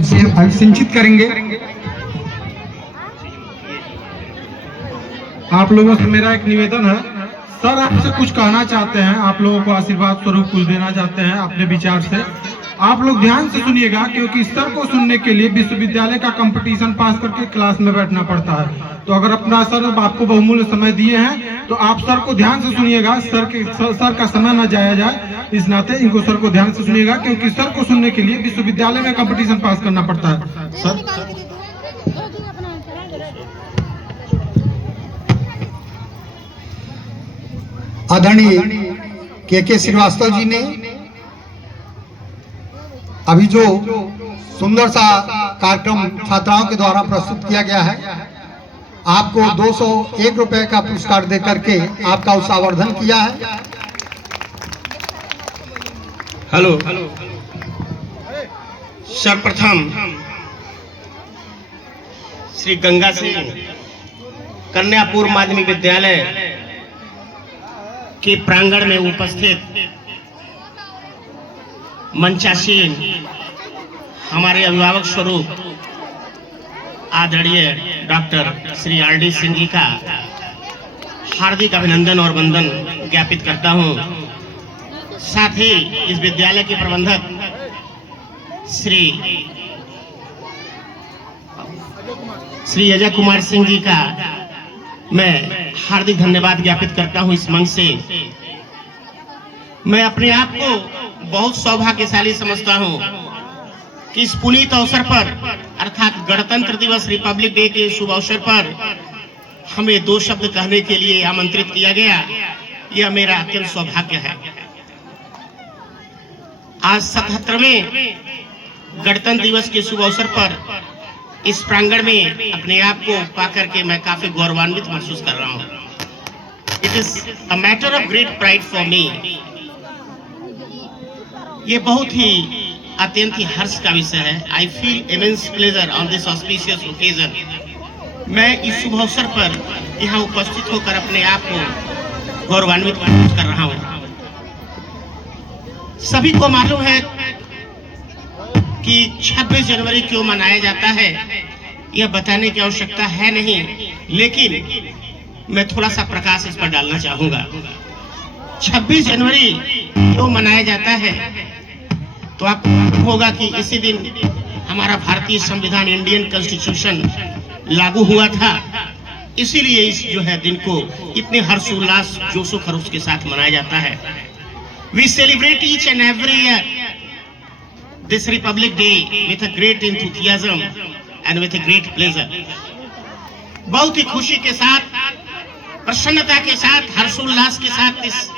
अभिसिंचित करेंगे। आप लोगों से मेरा एक निवेदन है, सर आपसे कुछ कहना चाहते हैं, आप लोगों को आशीर्वाद स्वरूप कुछ देना चाहते हैं अपने विचार से। आप लोग ध्यान से सुनिएगा, क्योंकि सर को सुनने के लिए विश्वविद्यालय का कंपटीशन पास करके क्लास में बैठना पड़ता है। तो अगर अपना सर आपको बहुमूल्य समय दिए हैं तो आप सर को ध्यान से सुनिएगा, सर का समय न जाया जाए, इस नाते इनको सर को ध्यान से सुनिएगा, क्योंकि सर को सुनने के लिए विश्वविद्यालय में कंपटीशन पास करना पड़ता है। सर आदरणीय के श्रीवास्तव जी ने अभी जो सुंदर सा कार्यक्रम छात्राओं के द्वारा प्रस्तुत किया गया है, आपको 201 रुपए का पुरस्कार देकर के आपका उत्साहवर्धन किया है। हेलो, सर्वप्रथम श्री गंगा सिंह कन्या पूर्व माध्यमिक विद्यालय के प्रांगण में उपस्थित मंचासीन हमारे अभिभावक स्वरूप आदरणीय डॉक्टर श्री आर.डी. सिंह जी का हार्दिक अभिनंदन और वंदन ज्ञापित करता हूं। साथ ही इस विद्यालय के प्रबंधक श्री अजय कुमार सिंह जी का मैं हार्दिक धन्यवाद ज्ञापित करता हूं। इस मंच से मैं अपने आप को बहुत सौभाग्यशाली समझता हूं कि इस पुनीत अवसर पर अर्थात गणतंत्र दिवस रिपब्लिक डे के शुभ अवसर पर हमें 2 शब्द कहने के लिए आमंत्रित किया गया। यह मेरा अत्यंत सौभाग्य है। आज 77वें गणतंत्र दिवस के शुभ अवसर पर इस प्रांगण में अपने आप को पाकर के मैं काफी गौरवान्वित महसूस कर रहा हूं। It is a matter of great pride for me. ये बहुत ही अत्यंत ही हर्ष का विषय है। I feel immense pleasure on this auspicious occasion. मैं इस शुभ अवसर पर यहाँ उपस्थित होकर अपने आप को गौरवान्वित महसूस कर रहा हूँ। सभी को मालूम है कि 26 जनवरी क्यों मनाया जाता है, यह बताने की आवश्यकता है नहीं, लेकिन मैं थोड़ा सा प्रकाश इस पर डालना चाहूंगा। 26 जनवरी क्यों मनाया जाता है, तो आपको मालूम होगा कि इसी दिन हमारा भारतीय संविधान इंडियन कॉन्स्टिट्यूशन लागू हुआ था। इसीलिए इस जो है दिन को इतने हर्षोल्लास जोशो खरोश के साथ मनाया जाता है। We celebrate each and every year this republic day with a great enthusiasm and with a great pleasure. बहुत ही खुशी के साथ, प्रसन्नता के साथ, हर्षोल्लास के साथ इस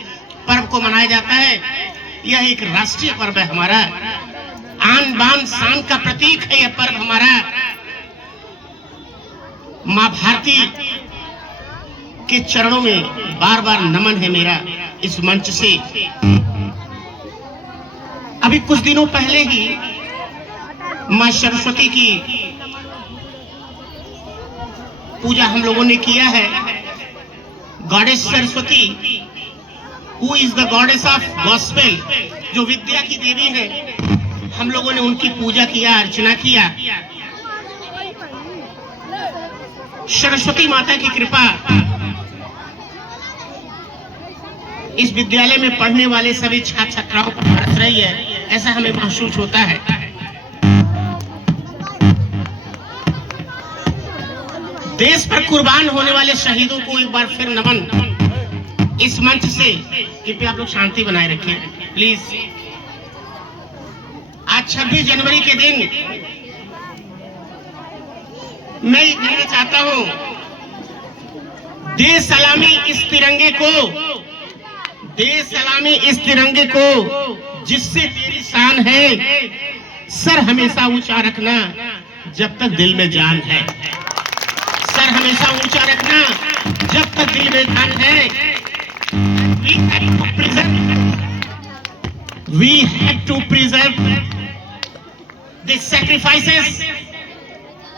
पर्व को मनाया जाता है। यह एक राष्ट्रीय पर्व है हमारा, आन बान शान का प्रतीक है यह पर्व हमारा। मां भारती के चरणों में बार बार नमन है मेरा इस मंच से। अभी कुछ दिनों पहले ही मां सरस्वती की पूजा हम लोगों ने किया है। Goddess Saraswati, who is the goddess of gospel, जो विद्या की देवी है, हम लोगों ने उनकी पूजा किया, अर्चना किया। सरस्वती माता की कृपा इस विद्यालय में पढ़ने वाले सभी छात्र छात्राओं पर बरस रही है, ऐसा हमें महसूस होता है। देश पर कुर्बान होने वाले शहीदों को एक बार फिर नमन इस मंच से। कृपया आप लोग शांति बनाए रखें प्लीज। आज 26 जनवरी के दिन मैं ये कहना चाहता हूं, दे सलामी इस तिरंगे को, दे सलामी इस तिरंगे को जिससे तेरी शान है। सर हमेशा ऊंचा रखना जब तक दिल में जान है। सर हमेशा ऊंचा रखना जब तक दिल में जान है। We have to preserve the sacrifices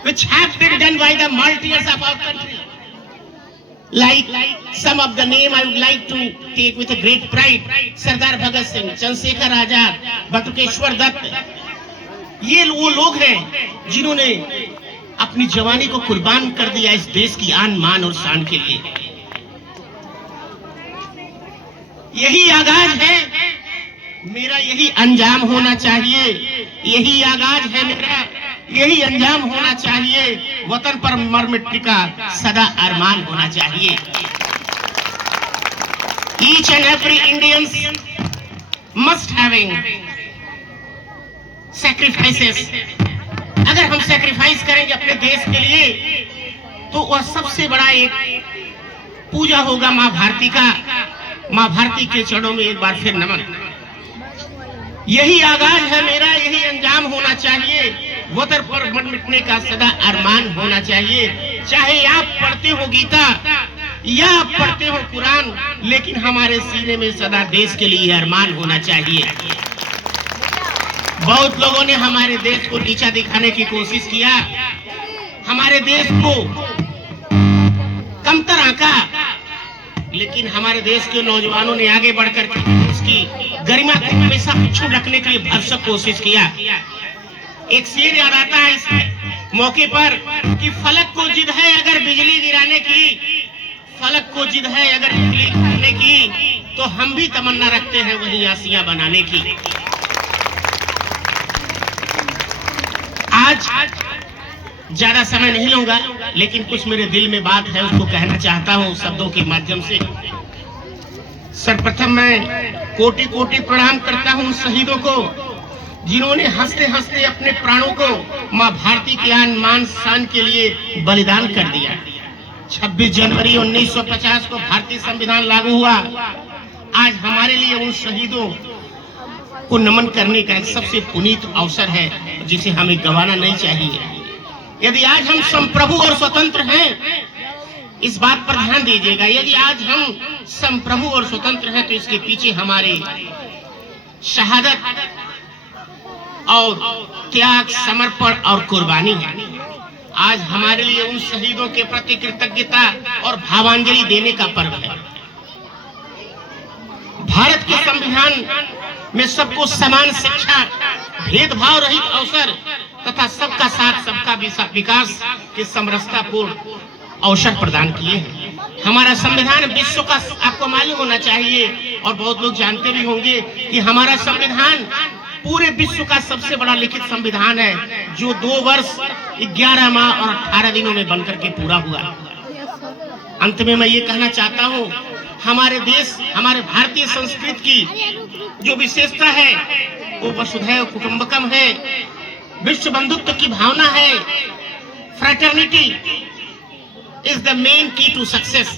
which have been done by the martyrs of our country. Like some of the name I would like to take with a great pride: Sardar Bhagat Singh, Chandrasekhar Azad, Batukeshwar Dutt. ये वो लोग हैं जिन्होंने अपनी जवानी को कुर्बान कर दिया इस देश की आन मान और शान के लिए। यही आगाज है मेरा, यही अंजाम होना चाहिए। यही आगाज है मेरा, यही अंजाम होना चाहिए। वतन पर मर मिट्टी का सदा अरमान होना चाहिए। Each and every Indians must having sacrifices. अगर हम सैक्रिफाइस करेंगे अपने देश के लिए तो वह सबसे बड़ा एक पूजा होगा मां भारती का। मां भारती के चरणों में एक बार फिर नमन। यही आगाज है मेरा, यही अंजाम होना चाहिए। वतन पर मर मिटने का सदा अरमान होना चाहिए। चाहे आप पढ़ते हो गीता या आप पढ़ते हो कुरान, लेकिन हमारे सीने में सदा देश के लिए अरमान होना चाहिए। बहुत लोगों ने हमारे देश को नीचा दिखाने की कोशिश किया, हमारे देश को कमतर आंका, लेकिन हमारे देश के नौजवानों ने आगे बढ़कर उसकी गरिमा को हमेशा अक्षुण्ण रखने के लिए भरसक कोशिश किया। एक शेर याद आता है इस मौके पर कि फलक को जिद है अगर बिजली गिराने की, फलक को जिद है अगर बिजली गिराने की, तो हम भी तमन्ना रखते हैं वही आसियां बनाने की। आज ज्यादा समय नहीं लूंगा, लेकिन कुछ मेरे दिल में बात है उसको कहना चाहता हूं शब्दों के माध्यम से। सर्वप्रथम मैं कोटि कोटि प्रणाम करता हूं उन शहीदों को जिन्होंने हंसते हंसते अपने प्राणों को मां भारती के आन मान शान के लिए बलिदान कर दिया। 26 जनवरी 1950 को भारतीय संविधान लागू हुआ। आज हमारे लिए उन शहीदों को नमन करने का एक सबसे पुनीत अवसर है जिसे हमें गंवाना नहीं चाहिए। यदि आज हम संप्रभु और स्वतंत्र हैं, इस बात पर ध्यान दीजिएगा, यदि आज हम संप्रभु और स्वतंत्र हैं तो इसके पीछे हमारे शहादत और त्याग, समर्पण और कुर्बानी है। आज हमारे लिए उन शहीदों के प्रति कृतज्ञता और भावांजलि देने का पर्व है। भारत के संविधान में सबको समान शिक्षा, भेदभाव रहित अवसर तथा सबका साथ सबका विकास के समरसतापूर्ण अवसर प्रदान किए हैं। हमारा संविधान विश्व का, आपको मालूम होना चाहिए और बहुत लोग जानते भी होंगे कि हमारा संविधान पूरे विश्व का सबसे बड़ा लिखित संविधान है, जो 2 वर्ष 11 माह और 18 दिनों में बनकर के पूरा हुआ। अंत में मैं ये कहना चाहता हूँ, हमारे देश, हमारे भारतीय संस्कृति की जो विशेषता है वो वसुधैव कुटुंबकम है, विश्व बंधुत्व की भावना है। फ्रेटर्निटी इज द मेन की टू सक्सेस।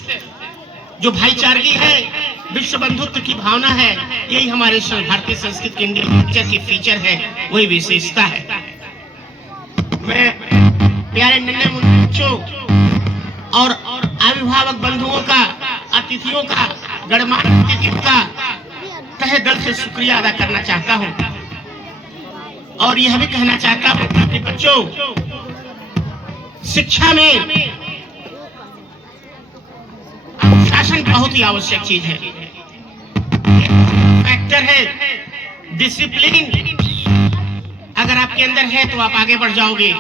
जो भाईचारगी है, विश्व बंधुत्व की भावना है, यही हमारे भारतीय संस्कृति के इंडियन कल्चर की फीचर है, वही विशेषता है। मैं प्यारे नन्हे मुन्ने बच्चों और अभिभावक बंधुओं का, अतिथियों का, गणमान्य अतिथियों का तहे दिल से शुक्रिया अदा करना चाहता हूं और यह भी कहना चाहता हूं कि बच्चों, शिक्षा में अनुशासन बहुत ही आवश्यक चीज है, फैक्टर है डिसिप्लिन। अगर आपके अंदर है तो आप आगे बढ़ जाओगे।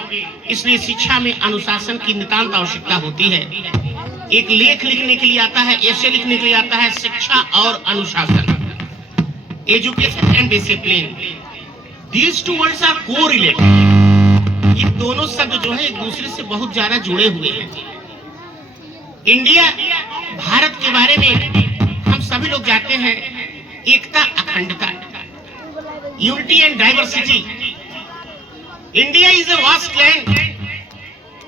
इसलिए शिक्षा में अनुशासन की नितांत आवश्यकता होती है। एक लेख लिखने के लिए आता है, ऐसे लिखने के लिए आता है शिक्षा और अनुशासन, education and discipline. These two words are co-related। ये दोनों शब्द जो है एक दूसरे से बहुत ज्यादा जुड़े हुए हैं। इंडिया, भारत के बारे में हम सभी लोग जानते हैं, एकता, अखंडता, unity and diversity. India is a vast land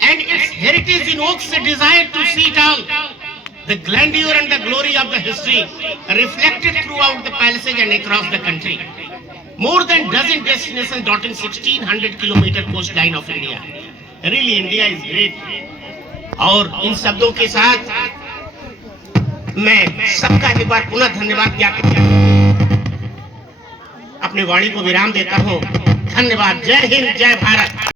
and its heritage invokes a desire to see it all, the grandeur and the glory of the history reflected throughout the palaces and across the country. More than dozen destinations dotting 1600 kilometer coastline of India. Really, India is great. और इन शब्दों के साथ मैं सबका एक बार पुनः धन्यवाद ज्ञापित करके अपनी वाणी को विराम देता हूँ। धन्यवाद। जय हिंद, जय भारत।